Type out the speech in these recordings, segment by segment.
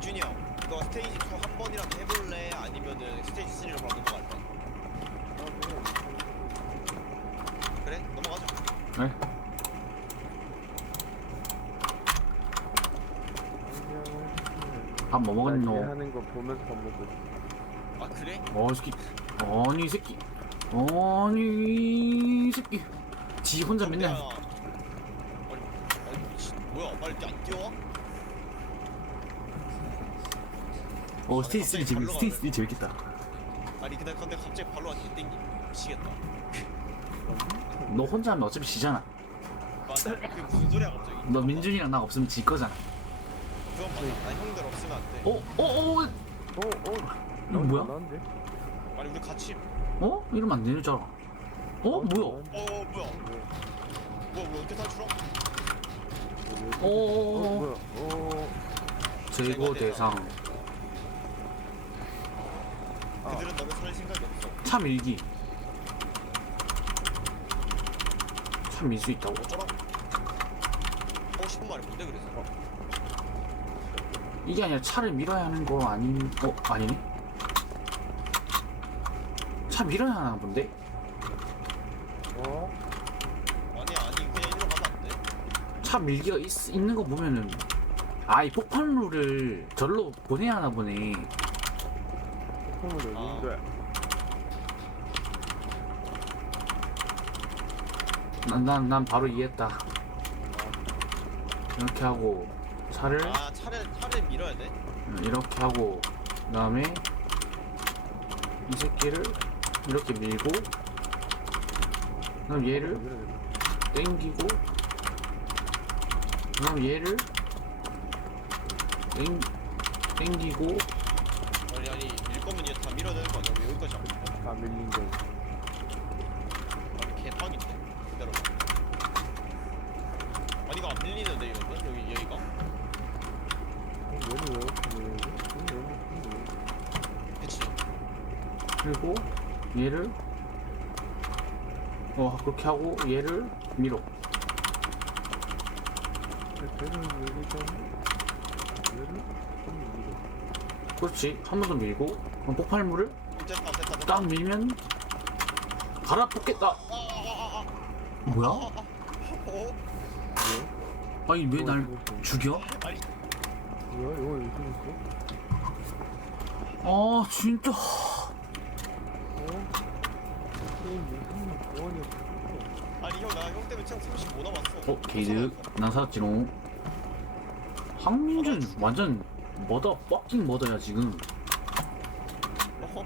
민준이 형, 너 스테이지 2 한 번이라도 해볼래? 아니면은 스테이지 3로 바로 넘어갈래? 그래? 넘어가자. 네? 밥 뭐 먹었노? 하는 거 보면서 밥 먹고 있어. 아 그래? 어, 이 새끼. 아니, 이 새끼. 아니, 이 새끼. 지 혼자 맨날. 아니, 아니 미친, 뭐야? 빨리 안 뛰어와? 어, 스테이지 3 재밌, 스테이지 3 재밌겠다. 아니 근데 근데 갑자기 발로 안개 땡기. 미치겠다. 너 혼자 하면 어차피 지잖아. 맞아. 그게 무슨 소리야 갑자기? 너 민준이랑 나 없으면 지 거잖아. 그건 맞아. 나 형들 없으면 안 돼. 어, 어, 어, 어, 어. 이거 뭐야? 나는데? 아니 우리 같이. 어? 이러면 안 되는 줄 알아. 어? 뭐야? 어, 어 뭐야? 뭐야 뭐 어떻게 탈출함? 어, 어, 어, 어. 뭐야? 어. 제거 대상. 아. 그들은 너를 살릴 생각이 없어. 차 밀기. 차밀수 있다고? 어쩌라고? 하고 싶은 말이 뭔데 그래서? 이게 아니라 차를 밀어야 하는 거 아닌, 어, 아니네? 차 밀어야 하나 본데? 어? 아니 아니 그냥 이리로 가면 안 돼. 차 밀기가 있, 있는 거 보면은 아 이 폭발물을 절로 보내야 하나 보네 소품을 아. 어딘데? 난, 난, 난 바로 이해했다 이렇게 하고 차를 아 차를 차를 밀어야 돼? 음, 이렇게 하고 그 다음에 이 새끼를 이렇게 밀고 그럼 얘를 땡기고 그럼 얘를 땡, 땡기고 아니 아니 밀 거면 얘 다 밀어야 되는 거 아니야? 왜 여기까지 안 밀어? 다 밀린 거. 아니 개판인데. 기다려. 아니 이거 안 밀리는데 이거는 여기 여기가? 얘는 왜 이렇게 밀리지? 얘는 왜 이렇게 밀리지? 그치? 그리고 얘를 어 그렇게 하고 얘를 밀어 전에 얘를 좀 밀어. 그렇지 한 번 더 밀고 그럼 폭발물을 됐다 됐다 됐다. 딱 밀면 갈아 뽑겠다 아 아아아 뭐야? 어? 왜? 아니 왜 날 죽여? 아니 뭐야? 이거 왜 이렇게 있어? 아 진짜 어? 원이 아니 형 나 형 때문에 체력 35 남았어. 어 게이드 난 살았지롱 황민준 완전 머더 뻑킹 머더야 지금 어?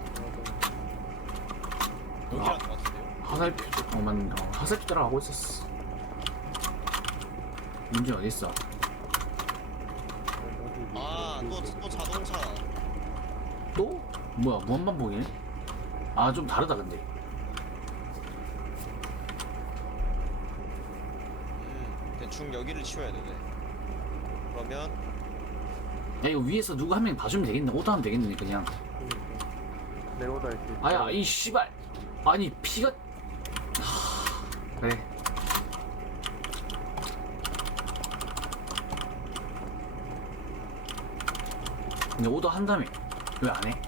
여기라는 것 같은데요? 화살표 어 맞네 어, 화살표 따라가고 있었어 민준 어딨어? 아 또 또 자동차. 또? 뭐야 무한반복이네? 아 좀 다르다 근데 음 대충 여기를 치워야 되네. 그러면 야 이거 위에서 누구 한 명 봐주면 되겠네 오다하면 되겠네 그냥 내려오다 이렇게. 아야 이 씨발 아니 피가 하... 그래 근데 오더 한다며 왜 안 해?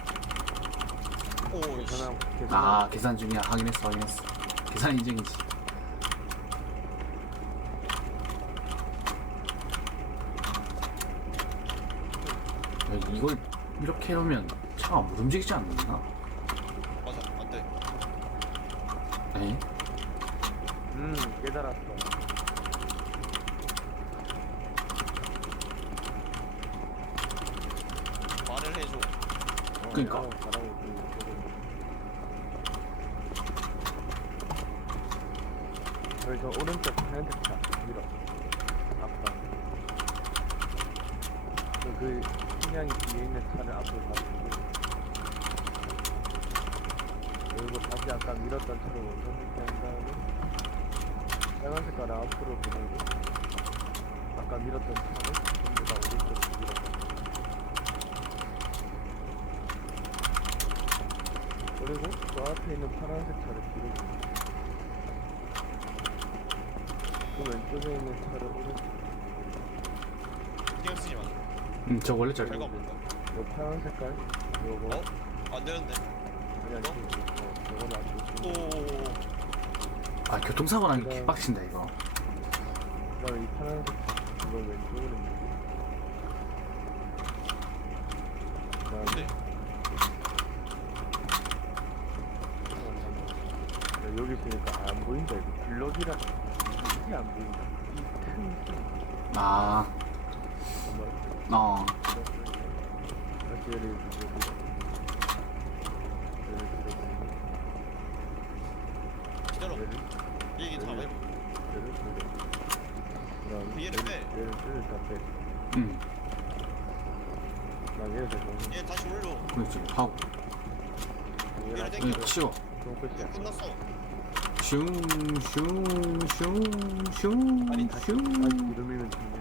오 씨. 계산하고 계산. 아 계산 중이야 확인했어 확인했어 계산 인증이지 이걸 이렇게 해놓으면 차가 못 움직이지 않나? 맞아 안돼. 에? 음 깨달았어. 말을 해줘. 어, 그니까. 어, 잘하고 있고. 그래서 오른쪽 하얀색 차 밀어. 앞방. 그, 그 식량이 뒤에 있는 차를 앞으로 가지고. 그리고 다시 아까 밀었던 차를 원전 이렇게 한 다음에 빨간 색깔을 앞으로 보내고 아까 밀었던 차를 전부 다 오른쪽으로 밀어. 그리고 그 앞에 있는 파란색 차를 뒤로 보내. 그 왼쪽에 있는 차를 오른쪽. 신경 쓰지 마. 음, 저 원래 잘. 별거 없는 거. 요 파란 색깔 요거 어? 안 되는데. 아니 아니 어, 요거는 안 좋고 오. 아, 교통사고 게 개빡친다, 이거. 그다음에 이 파란색 이거 왼쪽으로 있는 그다음에 근데 야, 여기 있으니까 안 보인다 이거 블럭이라 이게 안 보인다 이틈 아, 한번 어. 기다려. 이 얘기 다 해. 얘를 빼. 대고 얘 다시 올려. 그렇지. 하고. 얘를 응. 치워. 끝났어. 슝, 슝, 슝, 슝, 아니, 다시- 다시 슝.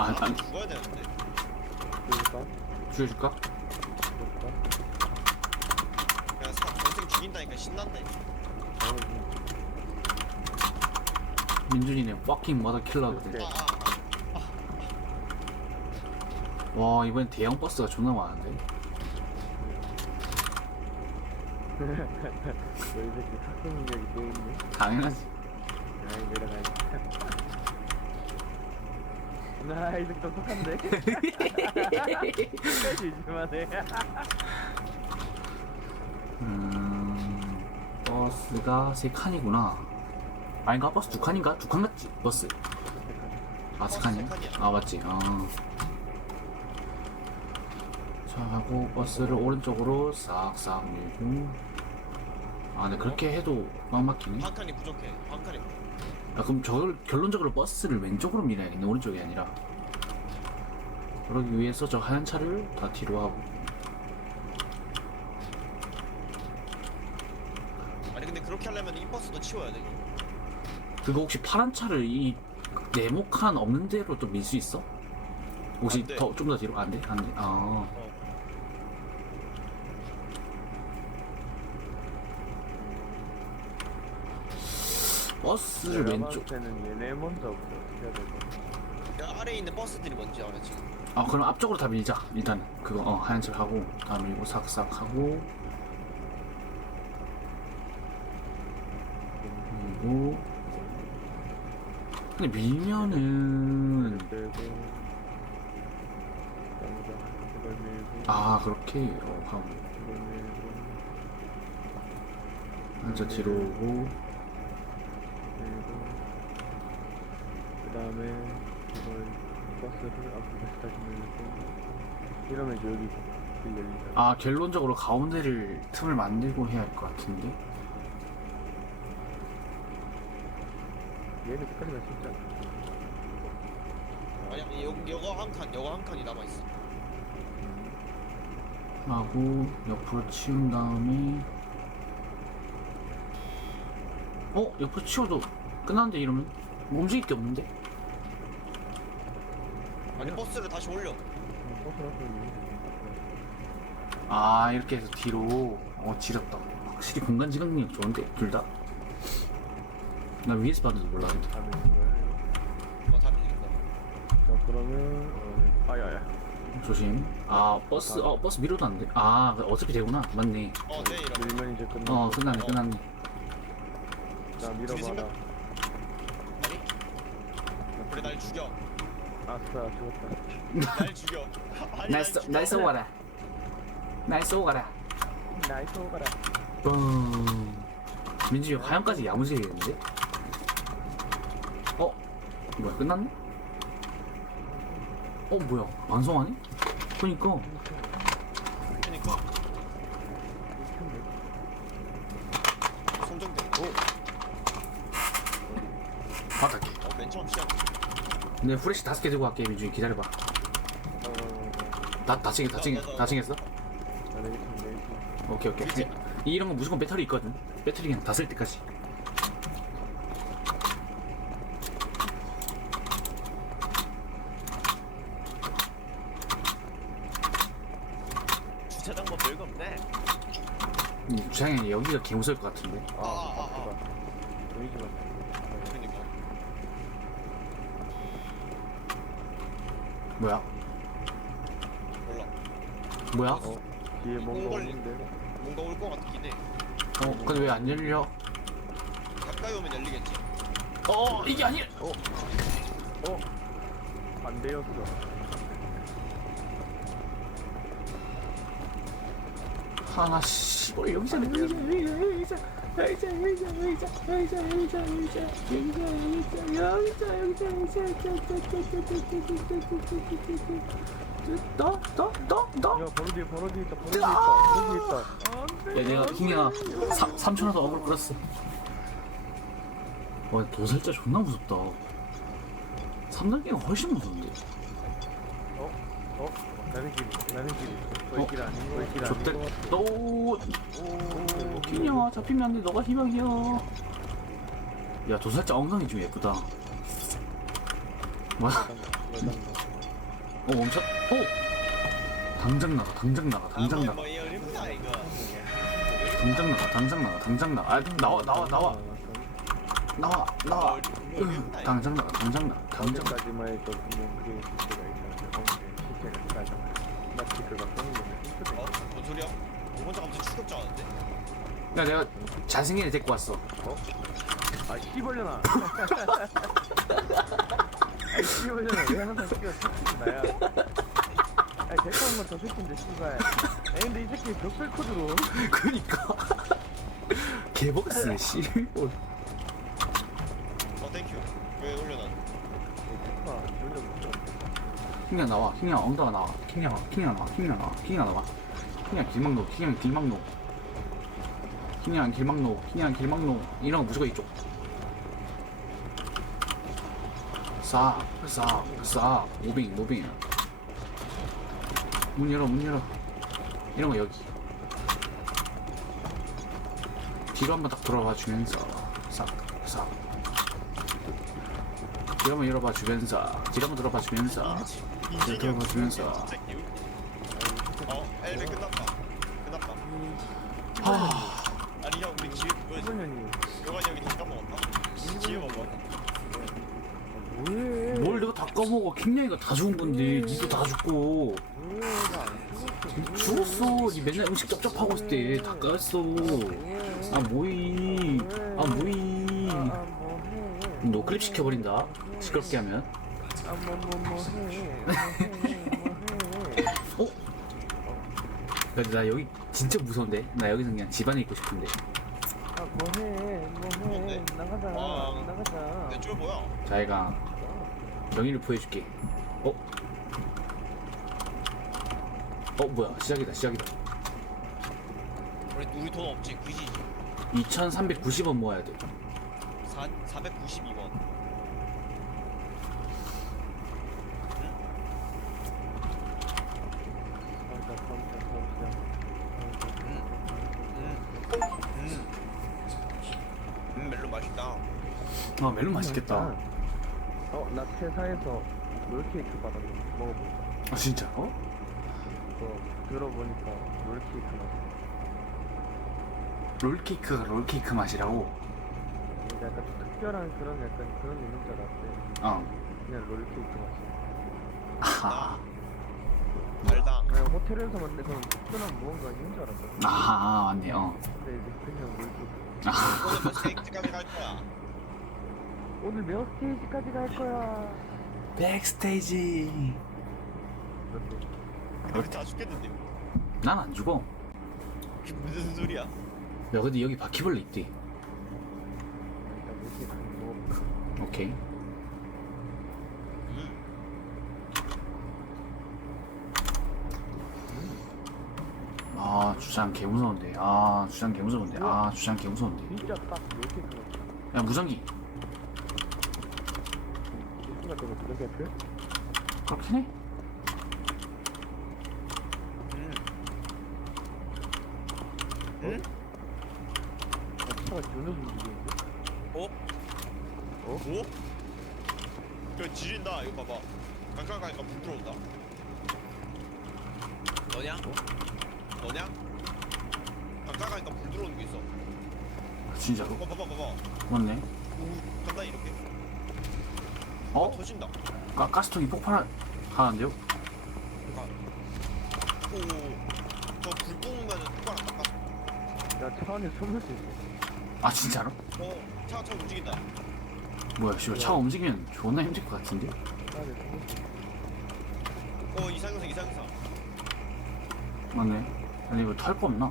아, 아, 아, 죽어야 되는데. 그러니까 죽여줄까? 그러니까 그냥 사 전생 죽인다니까 신난다. 다음에 민준이네 fucking mother. 네. 아, 아, 와, 이번엔 대형 버스가 존나 많은데. 너이 새끼 학생 능력이 또 있네 당연하지. 아이 내려가야지 나이 새끼 똑똑한데? 끝까지 유지만 해 음, 버스가 세 칸이구나. 아닌가? 버스 두 칸인가? 두 칸 같지? 버스. 아, 세 버스 칸이야? 세 칸이야. 아, 맞지. 아. 자, 하고 버스를 오른쪽으로 싹싹 밀고. 아, 근데 그렇게 해도 막 막히네. 한 칸이 부족해. 한 칸이 부족해. 아, 그럼 저걸 결론적으로 버스를 왼쪽으로 밀어야겠네. 오른쪽이 아니라. 그러기 위해서 저 하얀 차를 다 뒤로 하고. 아니 근데 그렇게 하려면 이 버스도 치워야 돼. 그거 혹시 파란 차를 이 네모칸 없는 데로 또 밀 수 있어? 혹시 안 돼. 더 좀 더 뒤로 안 돼? 안 돼. 아 버스를 내가 왼쪽. 때는 얘네 먼저 어떻게 해야 될까 야, 아래에 있는 버스들이 뭔지 알아 지금. 아 그럼 앞쪽으로 다 밀자. 일단 그거 어 하얀 차 하고 다 밀고 싹싹 하고. 그리고 근데 밀면은 이걸 밀고. 아 그렇게? 어 하고 이걸 밀고. 하얀 차 뒤로 오고 그 다음에 이걸 버스를 앞으로 다시 다시 밀고 이러면 이제 여기 길 열린다 아 결론적으로 가운데를 틈을 만들고 해야 할 것 같은데 얘는 색깔이 나 진짜 아니 여기 여거 한 칸, 여거 한 칸이 남아 있어. 음. 하고 옆으로 치운 다음에 어? 옆으로 치워도 끝났는데 이러면 뭐 움직일 게 없는데? 아니 버스를 다시 올려. 아 이렇게 해서 뒤로 어 지렸다 확실히 공간 지각 능력 좋은데 둘 다? 나 위에서 봐도 몰라 근데 다 밀는 거야 이거 이거 다 밀린다. 자 그러면 어, 아야야 조심 아 버스 어 버스 밀어도 안돼 아 어차피 되구나 맞네 어, 네 이러면. 밀면 이제 끝나 어 끝났네 어. 끝났네 자 둘이 밀어봐라 생각- 아니? 그래 날 죽여. 아싸 죽었다 날 죽여. 아니, 날, 쏘, 죽여. 날 쏘가라 날 쏘가라 나이스 오가라 뻥 민준이 화염까지 야무지겠는데? 어? 뭐야 끝났네? 어 뭐야 완성하네? 그니까 그러니까 손정대. 오. 바닥에 어, 맨 처음 시작. 내 후레쉬 다섯 개 들고 갈게 민준이. 기다려봐. 어 다, 다 챙겨 다 챙겨 다 챙겼어? 오케이 오케이. 이- 이런 거 무조건 배터리 있거든. 배터리 그냥 다 쓸 때까지. 주차장 뭐 별거 없네. 음, 주장이 여기가 개 무서울 것 같은데. 아 아, 아, 아. 아프다 보이지 마 그러니까. 뭐야? 몰라. 뭐야? 어? 뒤에 뭔가 콩벌리. 오는데 뭔가 올 것 같긴 해. 어 근데 왜 안 열려? 가까이 오면 열리겠지. 어 이게 아니야 어? 반대였어 하나 씨발 여기서 여기서 여기서 여기서 여기서 여기서 여기서 여기서 여기서 여기서 여기서 여기서 여기서 너너너너너 야 바로 뒤에 바로 뒤에 있다 바로 뒤에 있다 바로 뒤에 있다 야 내가 킹이야 3천원 더 어글 끌었어 와 도살자 존나 무섭다 3단계가 훨씬 무서운데 어? 어? 나는 길이 나는 길이. 어? 거의 길 아닌 거의 길 아닌 거너오 킹이야 잡히면 안돼. 너가 희망이야. 야 도살자 엉덩이 좀 예쁘다. 뭐야 어 멈춰. 어? 당장 나가 당장 나가 당장 나가. 이거. 당장 나가 당장 나가 당장 나가. 아 나와 나와 나와. 나와 나와. 으, 당장 나가 당장 나가 당장 나가. 언제까지만 해도 분명 그게 실체가 있잖아 실체가 있잖아 그가 써는 거는 어? 뭔 소리야? 너 혼자 갑자기 추격자 하는데? 야 내가 잘생긴 애 데리고 왔어. 아 씨벌려나. 아 씨벌려나. 왜 항상 씨가 새끼 나야? 아니 데리고 온건저 새끼인데 씨발. 아니 근데 이 새끼 벽돌 코드로. 그니까. 개벅스 씨어 킹이야 나와 킹이야 엉덩아 나와. 킹이야 킹이야 나와 킹이야 나와 킹이야 나와. 킹이야 길막로 킹이야 길막로. 킹이야 길막로 킹이야 길막로. 이런 거 무조건 이쪽. 싹싹싹 무빙 무빙. 문 열어 문 열어. 이런 거 여기. 뒤로 한번 딱 돌아봐 주면서. 싹싹 뒤로 한번 열어봐 주면서. 뒤로 한번 돌아봐 주면서 뒤로 돌아봐 주면서 진짜 기우. 어? 엘베 끝났다. 끝났다. 하 아니 형 우리 기회? 씨벌년이 요관이 형이 다 까먹었나? 기회. 뭐해 뭘 내가 다 까먹어 킹냥이가 다 죽은 건데 니도 다 죽고 죽었어 니 맨날 음식 쩝쩝하고 있을 때 다 깠어 아 뭐이 아 뭐이 아 뭐해 노클립 시켜버린다 시끄럽게 하면 어? 근데 나 여기 진짜 무서운데 나 여기서 그냥 집 안에 있고 싶은데 아 뭐해 뭐해 뭔데? 나가자 아. 나가자 내 줄 뭐야? 자기가 명의를 보여줄게 어? 어 뭐야 시작이다 시작이다 우리 우리 돈 없지 그지지. 2390원 모아야 돼 4 492원. 음. 음 멜론 맛있다. 아 멜론 맛있겠다 어나 퇴사해서 롤케이크 받았는데 먹어볼까 아 진짜? 어? 그거 들어보니까 롤케이크 맛 롤케이크가 롤케이크 맛이라고? 근데 약간 좀 특별한 그런 약간 그런 있는 줄 알았대 어 그냥 롤케이크 맛이 아하 달다. 그냥 호텔에서 만든 그런 특별한 무언가 있는 줄 알았거든 아하 맞네 어 근데 이제 그냥 롤케이크 오늘 스테이크까지 갈 거야? 오늘 몇 스테이지까지 갈 거야? 백스테이지. 우리 다 죽겠는데. 난 안 죽어. 그게 무슨 소리야? 야 근데 여기 바퀴벌레 있대 일단 롤케이크 먹어볼까 오케이. 음. 아 주장 개 무서운데. 아 주장 개 무서운데. 아 주장 개 무서운데. 진짜 딱야 무전기 이 순간 되면 그렇게 할 필요? 그렇긴 해 음. 음? 아, 차가 전혀 움직이는데? 어? 어? 오? 그 지린다. 이거 봐봐. 가까이 가니까 불 들어온다. 너냐? 너냐? 가까이 가니까 불 들어오는 게 있어. 아, 진짜로? 어, 봐봐, 봐봐. 맞네 우, 간다 이렇게. 어? 터진다. 가, 가스통이 폭발한 하는데요? 그러니까 오저불 뿜으면 똑바로 안 닦아 야차 안에 숨을 수 있어 아 진짜로? 어 차가 차 움직인다 뭐야 씨발 차가 움직이면 존나 힘들 것 같은데? 차 안에 숨을 수 있어 어 이상형 이상형 맞네 아니 이거 털거 없나?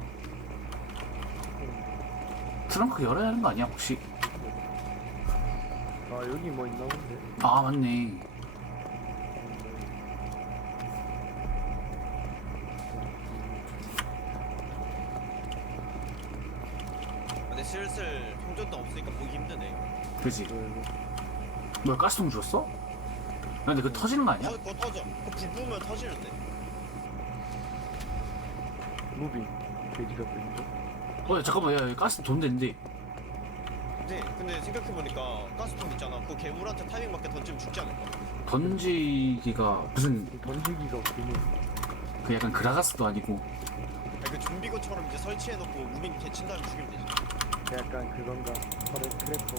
트렁크 열어야 하는 거 아니야 혹시? 아 여기 뭐 있나 본데. 아 맞네. 근데 슬슬 송전도 없으니까 보기 힘드네. 그지? 뭐야 가스통 줬어? 근데 그 터지는 거 아니야? 터, 그거 터져. 그불 뿜으면 터지는데. 무빙. 돼지가 들리죠 어 야, 잠깐만. 야, 야 가스 돈근 데 근데 생각해보니까 가스통 있잖아. 그거 괴물한테 타이밍 맞게 던지면 죽지 않을까? 던지기가 무슨 던지기가 괜히 그 약간 그라가스도 아니고. 아니 그 좀비고처럼 이제 설치해놓고 무빙 개친 다음에 죽이면 되지. 약간 그건가? 서로 크래커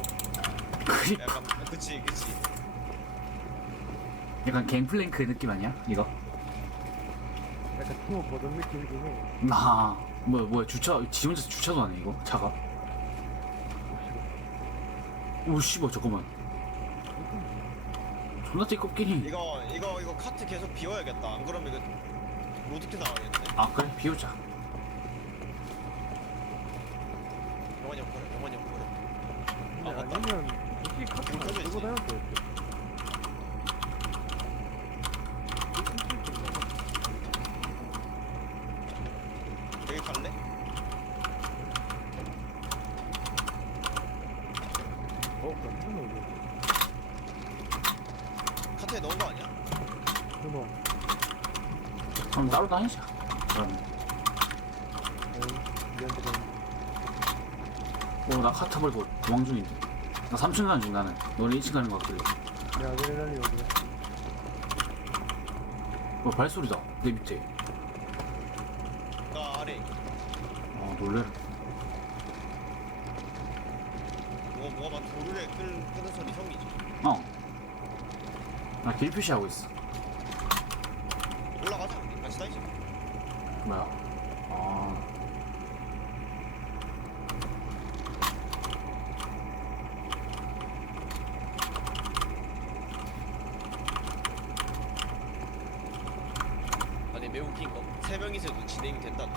그 약간 그치 그치. 약간 갱플랭크 느낌 아니야? 이거? 약간 팀워 버전 느낌이긴 해. 나 뭐야 뭐야 주차 지 혼자 주차도 안 해 이거? 차가 오 씨발 잠깐만. 존나 띠껍끼니 이거 이거 이거 카트 계속 비워야겠다. 안 그러면 이거 로드킬 나가겠네. 아 그래? 비우자. 영환이 형 버려 근데 아, 맞다. 아니면 굳이 카트 들고. 다녀도 돼 여기 갈래? 어? 나 끊어 이거 카트에 넣은 거 아니야? 끊어 그럼 따로 다니자. 에이 미안해 어나 카타 버리고 도망 중인데. 나 3층 가는 중 나는. 너는 2층 가는 거 같길래 내 아드레날린 어디야 뭐 발소리다. 내 밑에. 나 아래. 아 놀래라 뭐가 뭐가 막 도르래 끄, 끄는 소리 형이지. 어 나 길 표시 하고 있어 올라가자 우리 같이 다니자 뭐야 아 아니 매우 웃긴 거세 명이서도 진행이 꼭대기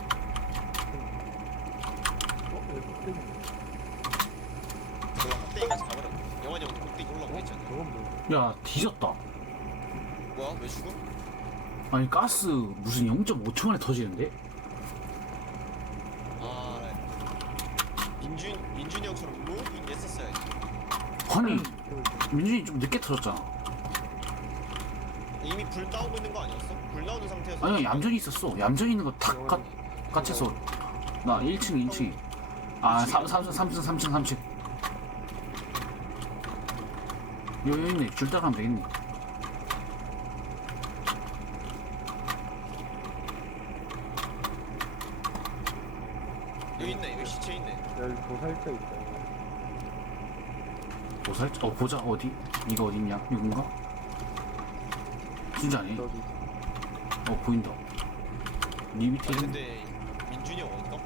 그거 꼭대기까지 가버려 영환이 형 꼭대기 올라오고 있잖아. 저건 뭐야 야 뒤졌다. 뭐야? 왜 죽음? 아니 가스 무슨 0.5초 만에 터지는데? 아 민준 민준이 형처럼 로딩 했었어야지. 아니 민준이 좀 늦게 터졌잖아 불 나오고 있는 거 아니었어? 불 나오는 상태에서? 아니 얌전히 있었어. 얌전히 있는 거탁 갇혀서. 나 1층 2층. 아 3, 3, 3층 3층 3층. 여기 있네. 줄 따라가면 되겠네. 여기 있네. 여기 시체 있네. 여기 도살자 있다. 보살 어 보자. 어디? 이거 어딨냐? 이건가 아니 저기 어 보인다. 니 밑에 아니 있네. 근데 민준이 형 어디가?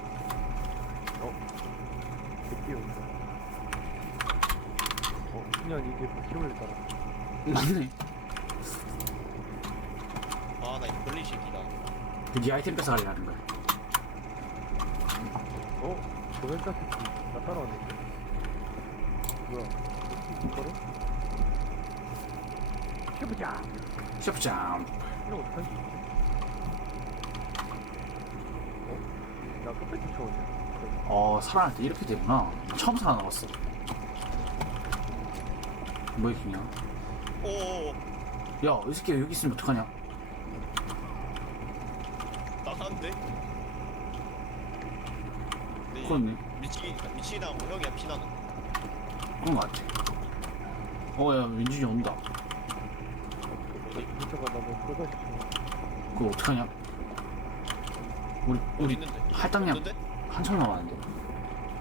새끼 온다. 어 그냥 이게 바퀴벌레 따라. 맞네. 아나 이거 벌리 새끼다. 그네 아이템 뺏어가려는 거야. 어? 도살자 새끼 나 따라왔는데. 뭐야? 바로? 해보자. 샤프잠 이거 있지? 어? 나 끝까지 쫓아오냐 어 살아날 때 이렇게 되구나. 처음 살아남았어. 뭐 있냐? 오오오. 야 이 새끼 여기 있으면 어떡하냐? 나간데? 그렇네. 미치기 미치다 뭐 형이야 피나는 거. 그런 거 같아. 어 야 민준이 온다 그거 어떡하냐 우리 어디 우리 있는데? 할당량 없는데? 한참 남았는데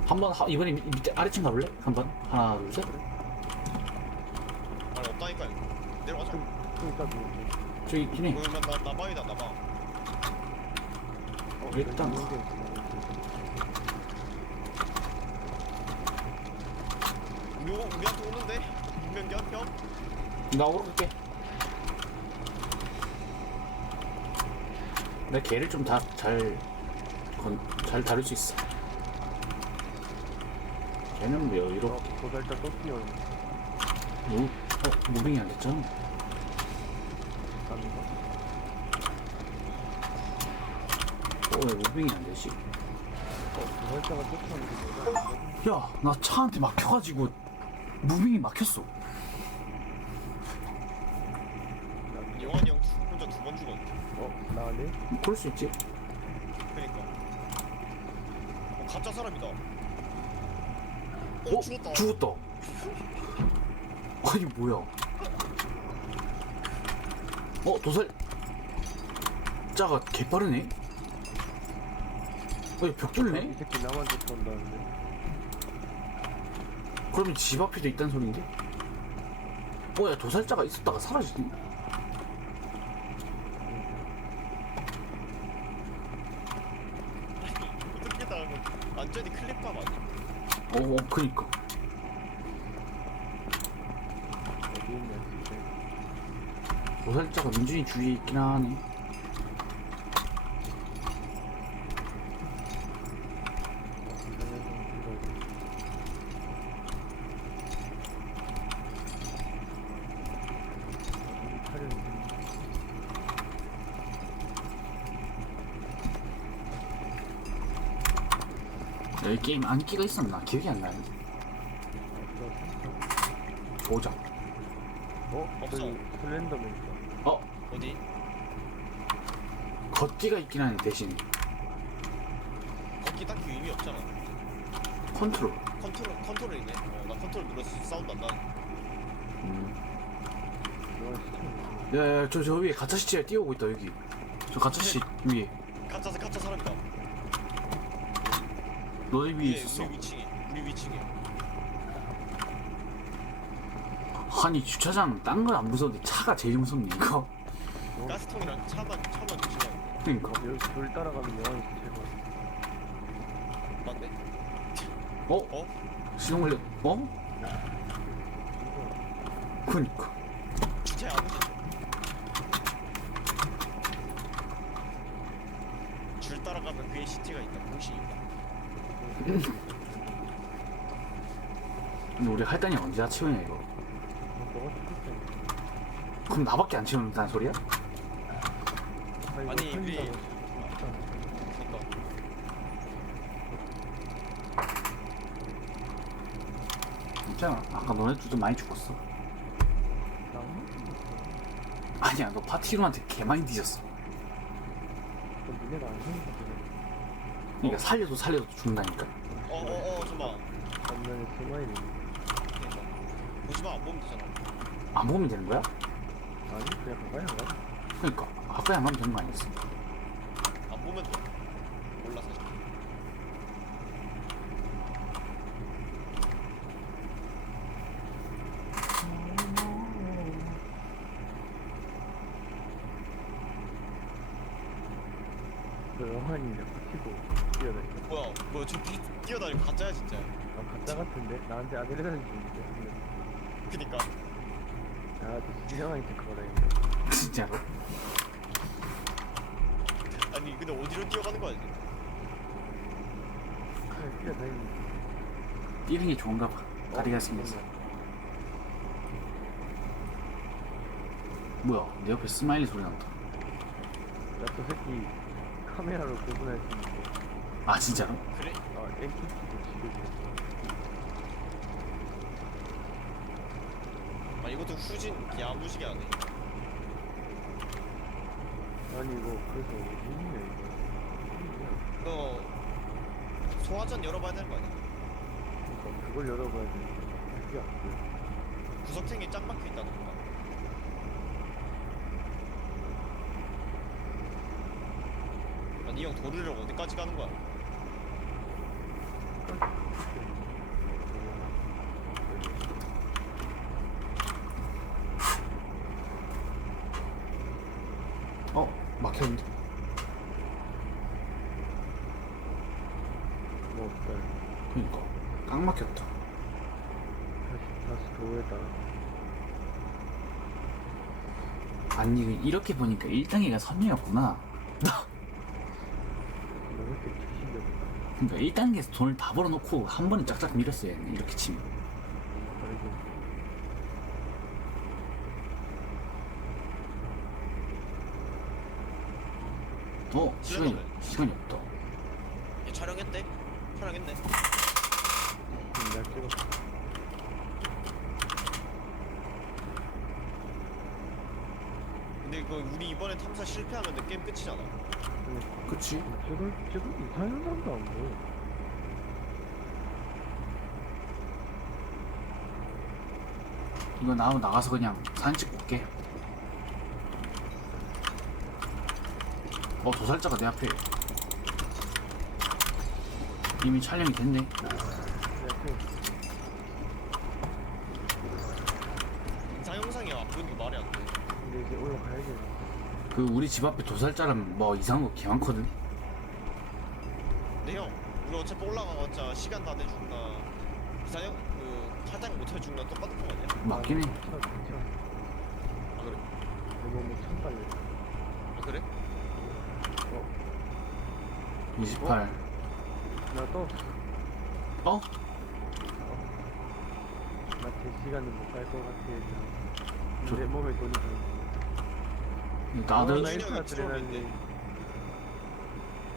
한번 이번에 밑- 밑에 아래층 가볼래? 한번 하나 둘 셋 아니 없다니까요 내려가자 이따 누울게 저기 있긴 해. 어, 나, 나, 나방이다 나방 어, 일단 여기 있구나. 우리, 오- 우리한테 오는데? 분명히 한 명? 나 오를게. 내 개를 좀 다잘건잘 다룰 수 있어. 걔는 왜 어, 이렇게 도살자 또 뛰어오는 무, 어, 무빙이 안 거. 어, 왜 무빙이 안 되지? 어, 쫓아오는 게 뭐가 아니거든? 야, 나 차한테 막혀가지고 무빙이 막혔어. 영환이 형 두- 혼자 두 번 죽었는데 어, 나네? 그럴 수 있지. 그니까 어, 가짜 사람이다 어, 어, 죽었다 죽었다. 아니 뭐야? 어, 도살 자가 개빠르네. 어, 벽이 뚫네? 새끼 나만 쫓아온다는데. 그러면 집 앞에도 있다는 소린데? 어, 야, 도살자가 있었다가 사라지네? 어떻게 당하면 완전히 클립감 아니야? 어, 어, 그니까. 진짜. 도살자가 민준이 주위에 있긴 하네. 야, 이 게임 안기가 있었나? 기억이 안 나네. 보자. 어? 없어. 저기 슬렌더맨 있다. 어, 어디? 걷기가 있긴 하네, 대신. 걷기 딱히 의미 없잖아 컨트롤. 컨트롤 컨트롤이네 어, 나 컨트롤 눌러서 사운드 안 나는 음. 야, 야, 저, 저 위에 가짜 시체 뛰어오고 있다, 여기. 저 가짜 시체 위에. 가짜 가짜 사람이다 너네 위에 위에 있었어. 우리 위층에 우리 위층에 아니, 주차장 딴 건 안 무서운데 차가 제일 무섭네, 이거. 가스통이랑 차만 차만 조심하면 그니까. 여기 돌 따라가면 영화의 시체가. 맞네 어? 어? 시동 걸려. 어? 그니까. 주체 아무지 줄 따라가면 그의 시체가 있다 공식이 있다 근데 우리 할당이 언제 다 채우냐, 이거. 너가. 그럼 나밖에 안 채우는다는 소리야? 아니, 이거 우리- 살린다고 그니까 괜찮아. 아까 너네들도 많이 죽었어. 아니야, 너 파티로한테 개 많이 뒤졌어. 니네가 안. 그러니까 살려도 살려도 죽는다니까. 어어어 잠깐만 반면에 스마일이. 그니까 보지마 안 보면 되잖아 안 보면 되는 거야? 아니, 그냥 가까이 안 가. 그러니까 아까 안 가면 되는 거 아니었어? 안 보면 돼 몰라 사실 너 영환이 자꾸 치고 뛰어다니까. 뭐야 뭐야 저 비, 뛰어다니고 가짜야 진짜 아, 가짜 같은데? 나한테 아드레날린 주는데? 그니까 아, 체크 받아야겠다. 진짜로? 아니 근데 어디로 뛰어가는 그냥 뛰어다니는 뛰는 게 좋은가 봐. 다리가 생겼어. 뭐야? 내 옆에 스마일리 소리 난다. 나저 새끼 카메라로 구분할 수 있는데. 아 진짜로? 그래? 아, NTT도 지금 이것도 후진 야무지게 하네 아니, 이거 그래서 어디 있냐, 이거. 너 소화전 열어봐야 되는 거 아니야? 그러니까 그걸 열어봐야 되는데. 그게 안 돼. 구석탱이 짱 막혀 있다는 건가? 아니 이 형 도르를 어디까지 가는 거야? 어 막혔는데 뭐 없어요. 그니까 깡 막혔다 다시 다시 도에다가 아니 이렇게 보니까 1단계가 선이었구나 뭐 이렇게 귀신적이다. 그러니까 1단계에서 돈을 다 벌어놓고 한 번에 짝짝 밀었어야 했네 이렇게 치면. 어 시간이. 시간이 없다 얘 촬영했대? 촬영했네 날 찍었어. 근데 이거 우리 이번에 탐사 실패하면 게임 끝이잖아. 그치? 지금 지금 이상한 사람도 안 보여. 이거 나하고 나가서 그냥 사진 찍고 올게. 어 도살자가 내 앞에. 이미 촬영이 됐네. 인사 영상이 안 보이는 게 말이 안 돼 이제 올라가야겠네. 그 우리 집 앞에 도살자는 뭐 이상한 거 개 많거든 근데 형 우리 어차피 올라가봤자 시간 다 내준다 이사형 그 탈당 못해 죽나 똑같은 거 아니야? 맞긴 해 차, 차. 아 그래? 내 몸에 천 달려. 아 그래? 28 나 또. 어? 나 제 시간은 못 갈 것 같아. 내 몸에 돈이 더. 나도 나-. 일단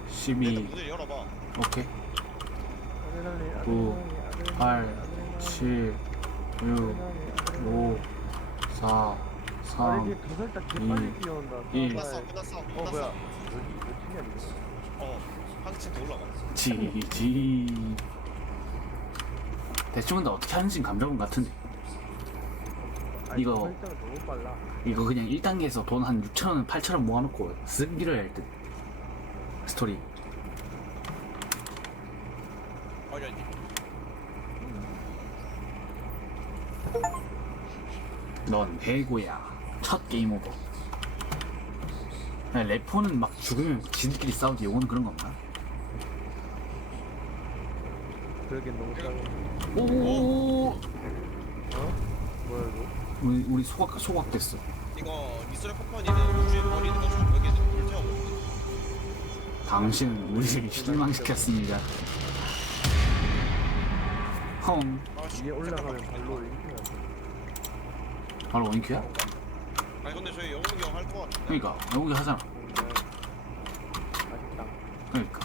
12 문을 열어봐 오케이 아드레날린. 구, 아드레날린, 8 아드레날린, 7 6 아드레날린, 아드레날린. 5 4 아 3 이게 두 살딱 개빨리 이, 뛰어온다. 일. 끝났어 어 끝났어 뭐야? 끝났어 여기 몇 층이야 이거? 어 한층 더 올라가 지지 대충 근데 어떻게 하는지 감정은 같은데 아니, 이거- 너무 빨라. 이거 그냥 1단계에서 돈 한 6천원 8천원 모아놓고 쓱 밀어야 할듯 스토리 아니 넌 해고야 첫 게임 오버 야, 래퍼는 막 죽으면 지들끼리 싸우지 요거는 그런 건가? 그러긴 너무 작아. 오? 우리, 우리 소각, 소각됐어. 이거 미스터 컴퍼니는 우주에 버리는 것처럼 여기 불태워버려 당신은 우리를 실망시켰습니다. 헝. 아씨. 위에 올라가면 발로 인기가 돼. 바로 원큐야? 아니 근데 저희 영웅이 형할거 같은데. 그니까 여기 하잖아. 아쉽다. 그니까